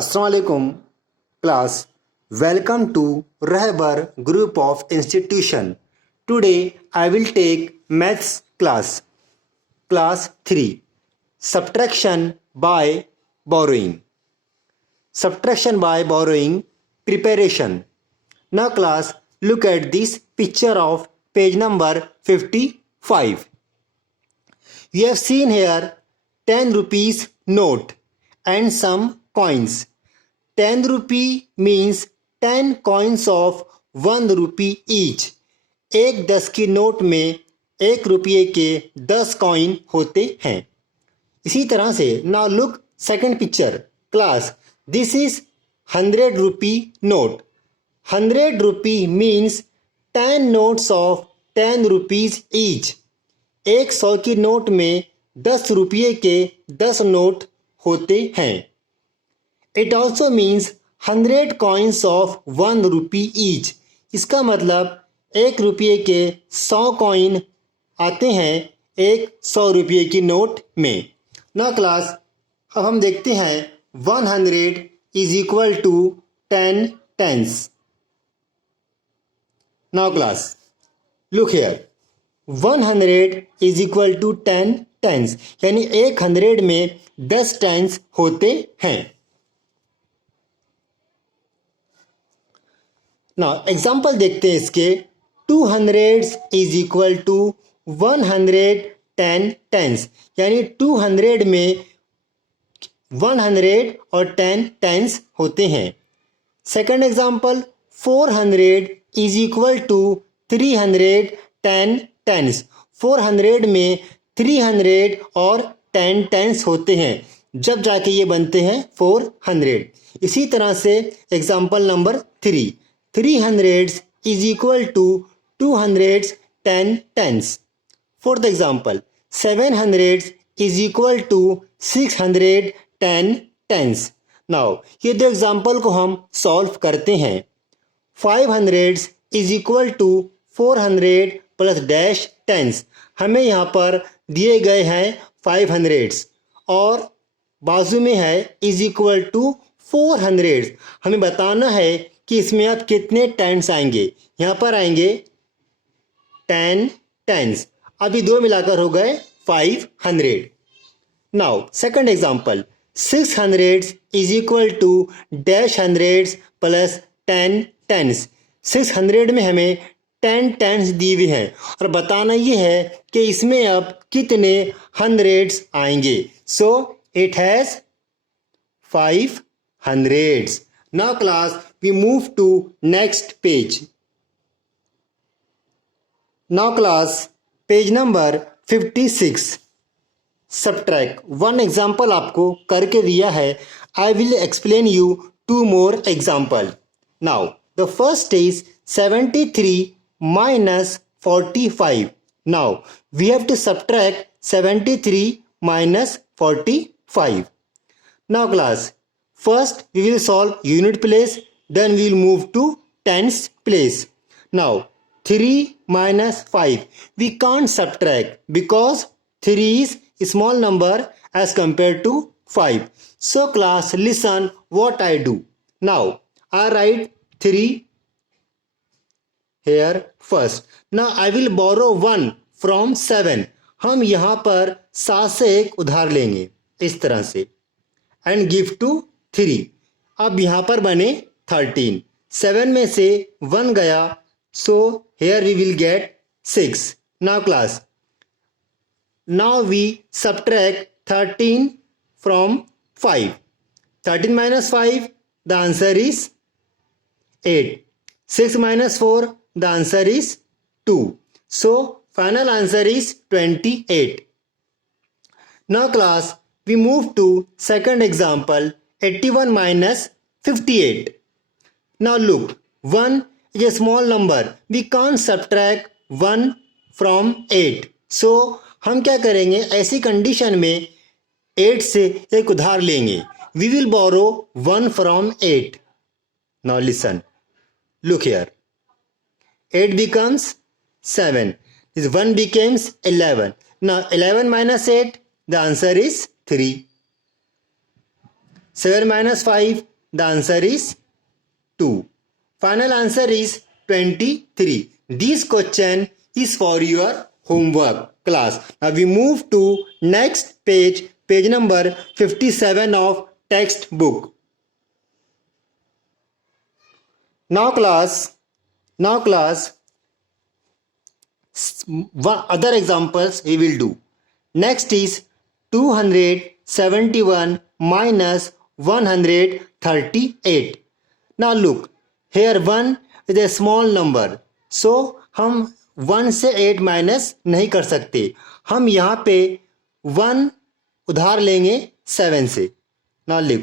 Assalamualaikum class. Welcome to Rahbar Group of Institution. Today I will take maths class. Class 3. Subtraction by borrowing. Subtraction by borrowing preparation. Now class, look at this picture of page number 55. We have seen here 10 rupees note and some coins. 10 rupee means 10 coins of 1 rupee each. एक 10 की note में 1 रुपये के 10 coin होते हैं. इसी तरह से now look second picture class. This is 100 rupee note. 100 rupee means 10 notes of 10 rupees each. एक 100 की नोट में 10 रुपये के 10 नोट होते हैं. It also means 100 coins of 1 rupee each. इसका मतलब 1 रुपये के 100 कॉइन आते हैं एक 100 रुपये की नोट में. ना क्लास, अब हम देखते हैं 100 is equal to 10 tens. Now class, look here. 100 is equal to 10 tens. यानी 100 में 10 tens होते हैं. Now एग्जाम्पल देखते हैं इसके. 200 is equal to 110 tens. यानी 200 में 100 और 10 tens होते हैं. Second example 400 is equal to 310 tens. 400 में 300 और 10 tens होते हैं, जब जाके ये बनते हैं 400. इसी तरह से example number 3. 300 is equal to 210 tens. Fourth example, 700 is equal to 610 tens. Now ये दो एग्जाम्पल को हम सॉल्व करते हैं. 500 is equal to 400 plus dash tens. हमें यहाँ पर दिए गए हैं 500 और बाजू में है is equal to 400. हमें बताना है कि इसमें अब कितने टेंस आएंगे. यहाँ पर आएंगे 10 टेंस. अभी दो मिलाकर हो गए 500. Now second example 600 is equal to dash hundreds plus 10 tens. 600 में हमें 10 टेंस दी हुई हैं और बताना ये है कि इसमें अब कितने हंड्रेड्स आएंगे. So it has 500. Now class, we move to next page. Now class, page number 56. Subtract. One example आपको करके दिया है. I will explain you two more example. Now, the first is 73 minus 45. Now, we have to subtract 73 minus 45. Now class, first we will solve unit place, then we will move to tens place. Now 3 minus 5, we can't subtract because 3 is a small number as compared to 5. So class, listen what I do. Now I write 3 here first. Now I will borrow 1 from 7. हम यहाँ पर 7 से एक उधार लेंगे इस तरह से and give to 3. अब यहाँ पर बने 13. 7 में से 1 गया, so here we will get 6. Now class, now we subtract 13 from 5. 13 minus 5, the answer is 8. 6 minus 4, the answer is 2. So final answer is 28. Now class, we move to second example, 81 minus 58. Now look, 1 is a small number. We can't subtract 1 from 8. So हम क्या करेंगे, ऐसी condition में 8 से एक उधार लेंगे. We will borrow 1 from 8. Now listen. Look here. 8 becomes 7. This 1 becomes 11. Now 11 minus 8, the answer is 3. 7 minus 5, the answer is 2. Final answer is 23. This question is for your homework class. Now we move to next page, page number 57 of textbook. Now class, other examples we will do. Next is 271 minus 138. Now look, here 1 is a small number. So हम 1 से 8 minus नहीं कर सकते. हम यहाँ पे 1 उधार लेंगे 7 से. Now look,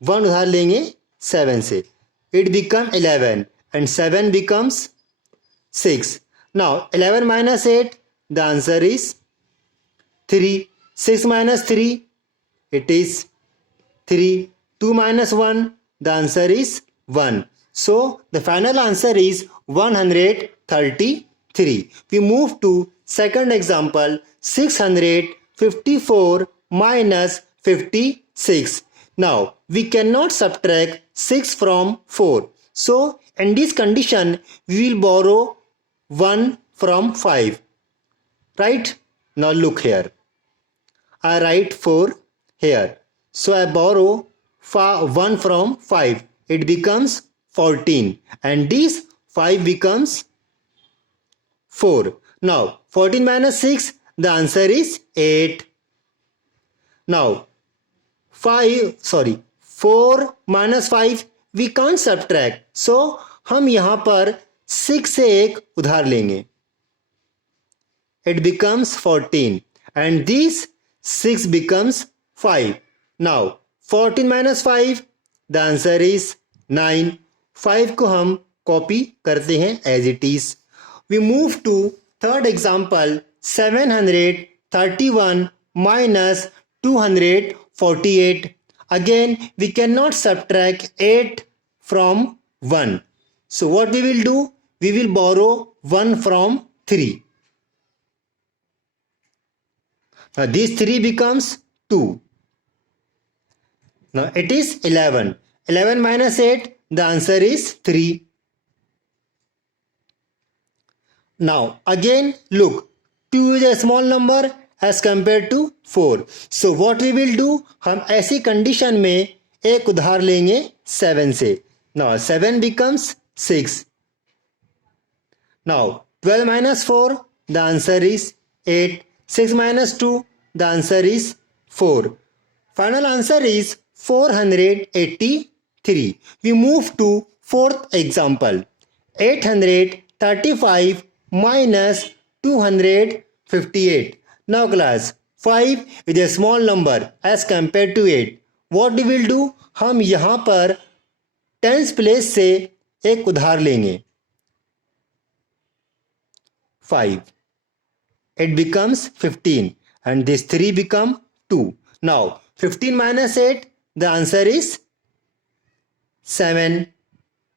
1 उधार लेंगे 7 से. It becomes 11 and 7 becomes 6. Now 11 minus 8, the answer is 3. 6 minus 3, it is 3. 2 minus 1, the answer is 1. So the final answer is 133. We move to second example, 654 minus 56. Now we cannot subtract 6 from 4. So in this condition we will borrow 1 from 5. Right? Now look here. I write 4 here. So I borrow 1 from 5. It becomes 14. And this 5 becomes 4. Now 14 minus 6, the answer is 8. Now 4 minus 5 we can't subtract. So हम यहाँ पर 6 से 1 उधार लेंगे. It becomes 14 and this 6 becomes 5. Now 14 minus 5, the answer is 9. 5 को हम copy करते हैं as it is. We move to third example, 731 minus 248. Again we cannot subtract 8 from 1. So what we will do? We will borrow 1 from 3. Now this 3 becomes 2. Now it is 11. 11 minus 8, the answer is 3. Now again look, 2 is a small number as compared to 4. So what we will do? हम ऐसी condition में एक उधार लेंगे 7 से. Now 7 becomes 6. Now 12 minus 4, the answer is 8. 6 minus 2, the answer is 4. Final answer is 483. We move to fourth example. 835 minus 258. Now class, 5 is a small number as compared to 8. What we will do? हम यहाँ पर tens place से एक उधार लेंगे 5. It becomes 15 and this 3 become 2. Now 15 minus 8, the answer is 7.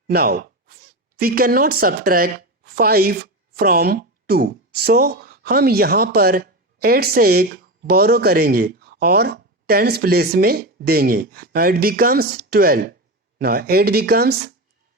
Now we cannot subtract 5 from 2. So हम यहाँ पर 8 से एक borrow करेंगे और tens place में देंगे. Now it becomes 12. Now 8 becomes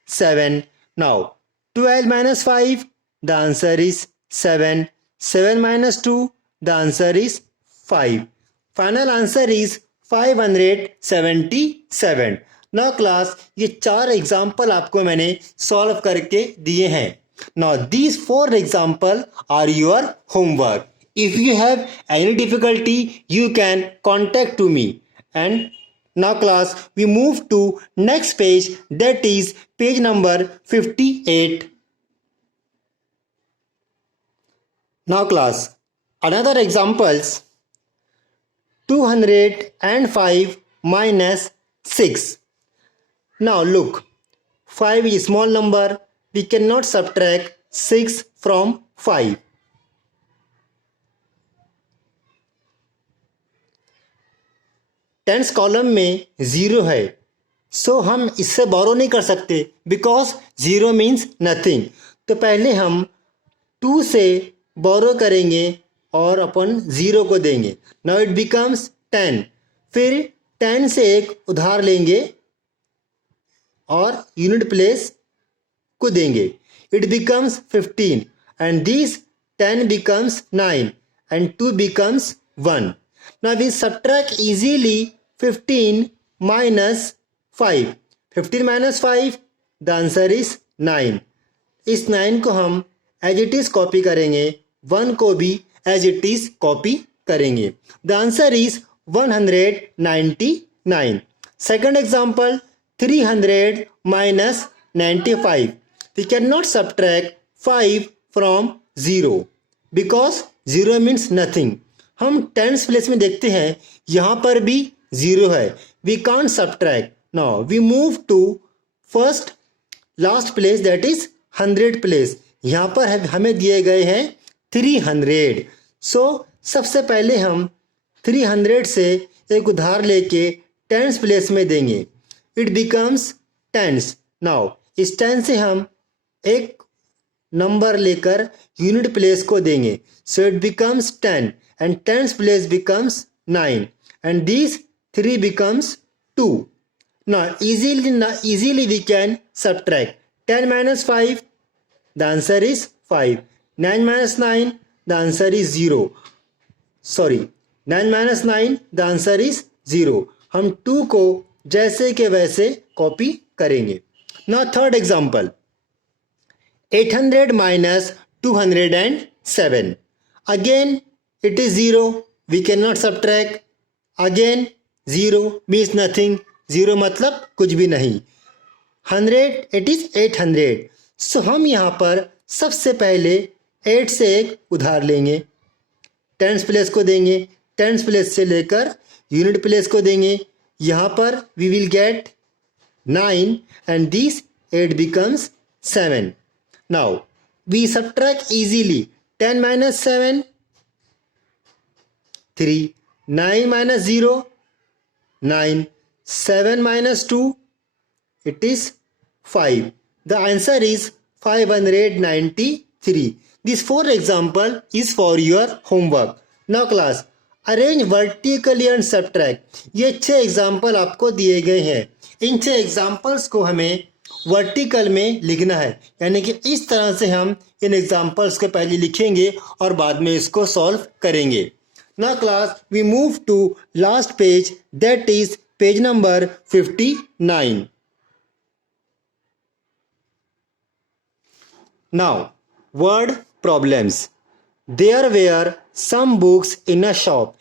7. Now 12 minus 5, the answer is 7. 7 minus 2, the answer is 5. Final answer is 577. Now class, ये 4 एग्जाम्पल आपको मैंने सॉल्व करके दिए हैं. Now these 4 examples are your homework. If you have any difficulty, you can contact to me. And now class, we move to next page, that is page number 58. Now class, another examples, 205 minus 6. Now look, 5 is a small number. We cannot subtract 6 from 5. Tens column में 0 है. सो हम इससे बोरो नहीं कर सकते because 0 means nothing. तो पहले हम 2 से बोरो करेंगे और अपन 0 को देंगे. Now it becomes 10. फिर 10 से एक उधार लेंगे और यूनिट प्लेस को देंगे. It becomes 15 and these 10 becomes 9 and 2 becomes 1. Now we subtract easily 15 minus 5. 15 minus 5, the answer is 9. इस 9 को हम एज इट इज कॉपी करेंगे, 1 को भी एज इट इज कॉपी करेंगे. The answer is 199. Second example, 300 minus 95. We cannot subtract 5 from 0 because 0 means nothing. हम tens place में देखते हैं, यहाँ पर भी 0 है. We can't subtract. Now we move to first last place, that is 100 place. यहाँ पर हमें दिए गए हैं 300. So सबसे पहले हम 300 से एक उधार लेके टेंस प्लेस में देंगे. It becomes tens. Now इस 10 से हम एक नंबर लेकर यूनिट प्लेस को देंगे. So it becomes 10 and tens place becomes 9 and these 3 becomes 2. Now easily we can subtract 10 minus 5, the answer is 5. 9 minus 9, the answer is 0. Sorry, 9 minus 9, the answer is 0. हम 2 को जैसे के वैसे copy करेंगे. Now third example, 800 minus 207. Again it is 0. We cannot subtract. Again 0 means nothing. 0 मतलब कुछ भी नहीं. 100 it is 800. So हम यहाँ पर सबसे पहले 8 से एक उधार लेंगे, टेंस प्लेस को देंगे, टेंस प्लेस से लेकर यूनिट प्लेस को देंगे. यहाँ पर we will get 9 and this 8 becomes 7. Now we subtract easily 10 minus 7, 3, 9 minus 0, 9, 7 minus 2, it is 5. The answer is 593. This fourth example is for your homework. Now class, arrange vertically and subtract. ये 6 example आपको दिए गए हैं. इन 6 examples को हमें vertical में लिखना है, यानी कि इस तरह से हम इन एग्जाम्पल्स को पहले लिखेंगे और बाद में इसको सॉल्व करेंगे. Now class, we move to last page, that is page number 59. Now word problems. There were some books in a shop.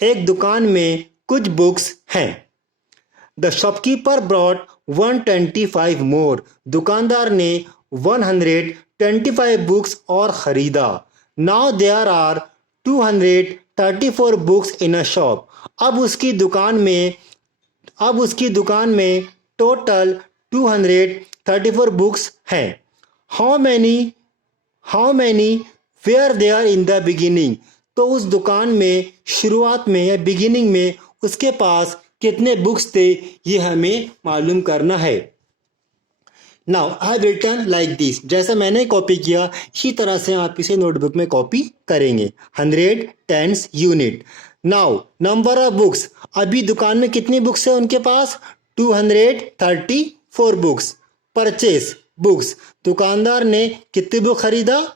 एक दुकान में कुछ बुक्स हैं. The shopkeeper brought 125 more. दुकानदार ने 125 बुक्स और ख़रीदा. Now there are 234 books in a shop. अब उसकी दुकान में टोटल 234 बुक्स हैं. How many were there in the beginning? तो उस दुकान में शुरुआत में या बिगिनिंग में उसके पास कितने बुक्स थे, ये हमें मालूम करना है. Now I have written like this. जैसा मैंने कॉपी किया इसी तरह से आप इसे नोटबुक में कॉपी करेंगे. 100 tens unit. Now number of books. अभी दुकान में कितनी बुक्स है उनके पास? 234 बुक्स. Purchase books. दुकानदार ने कितनी बुक खरीदा?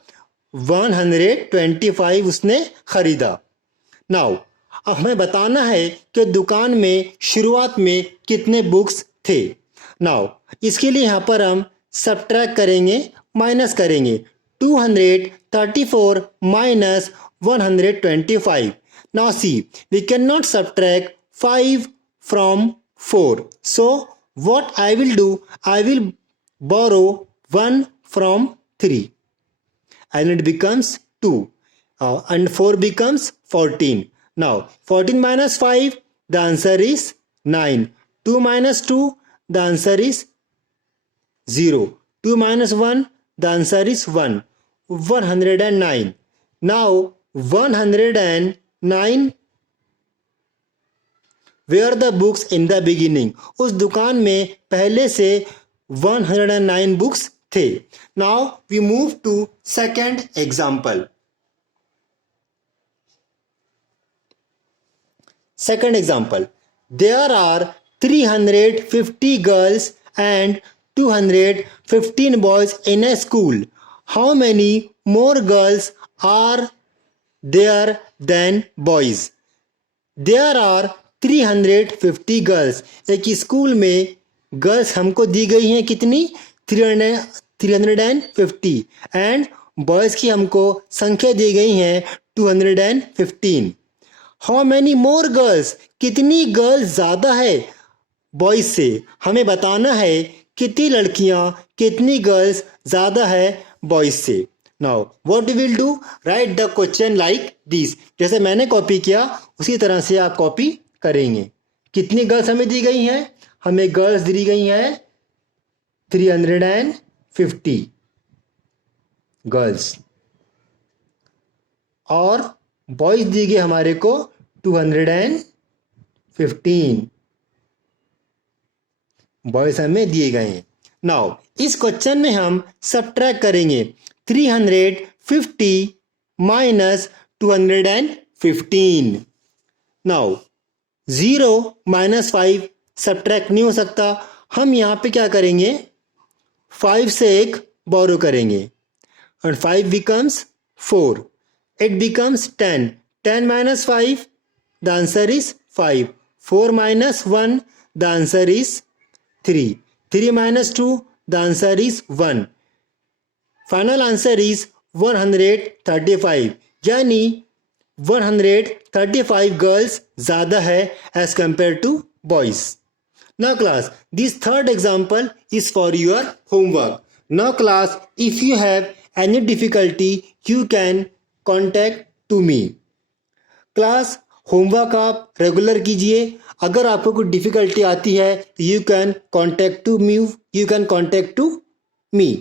125 उसने खरीदा. नाउ अब हमें बताना है कि दुकान में शुरुआत में कितने बुक्स थे. नाउ इसके लिए यहाँ पर हम सब्ट्रैक्ट करेंगे, माइनस करेंगे. 234 minus 125. Now see, we can not subtract 5 from 4. So what I will do, I will borrow 1 from 3 and it becomes 2 and 4 becomes 14. Now 14 minus 5, the answer is 9. 2 minus 2, the answer is 0. 2 minus 1, the answer is 1. 109. Now 109 were the books in the beginning. उस दुकान में पहले से 109 books थे. Now we move to second example. Second example. There are 350 girls and 215 boys in a school. How many more girls are there than boys? There are 350 girls. एक school में girls हमको दी गई हैं कितनी? 350 एंड बॉयज़ की हमको संख्या दी गई हैं 215. How many more girls? कितनी गर्ल्स ज़्यादा है बॉयज़ से? हमें बताना है कितनी लड़कियां, कितनी गर्ल्स ज़्यादा है बॉयज़ से. Now what we will do? Write the question like this. जैसे मैंने कॉपी किया उसी तरह से आप कॉपी करेंगे. कितनी गर्ल्स हमें दी गई हैं? हमें गर्ल्स दी गई हैं 350 गर्ल्स और बॉयज दी गई हमारे को 215 बॉयज हमें दिए गए हैं. नाउ इस क्वेश्चन में हम सबट्रैक्ट करेंगे 350 माइनस 215. नाउ 0 माइनस 5 सबट्रैक्ट नहीं हो सकता. हम यहाँ पे क्या करेंगे? 5 से एक बोरो करेंगे और 5 becomes 4. It becomes 10. 10 minus 5, the answer is 5. 4 minus 1, the answer is 3. 3 minus 2, the answer is 1. Final answer is 135. यानी 135 girls ज़्यादा है as compared to boys. Now class, this third example is for your homework. Now class, if you have any difficulty, you can contact to me. Class, homework आप regular कीजिए. अगर आपको कोई difficulty आती है तो you can contact to me.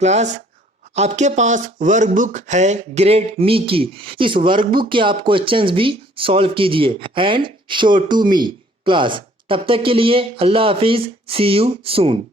Class, आपके पास वर्कबुक है ग्रेड मी की. इस वर्कबुक के आप क्वेश्चंस भी सॉल्व कीजिए and show to me. Class, तब तक के लिए अल्लाह हाफिज़. See you soon.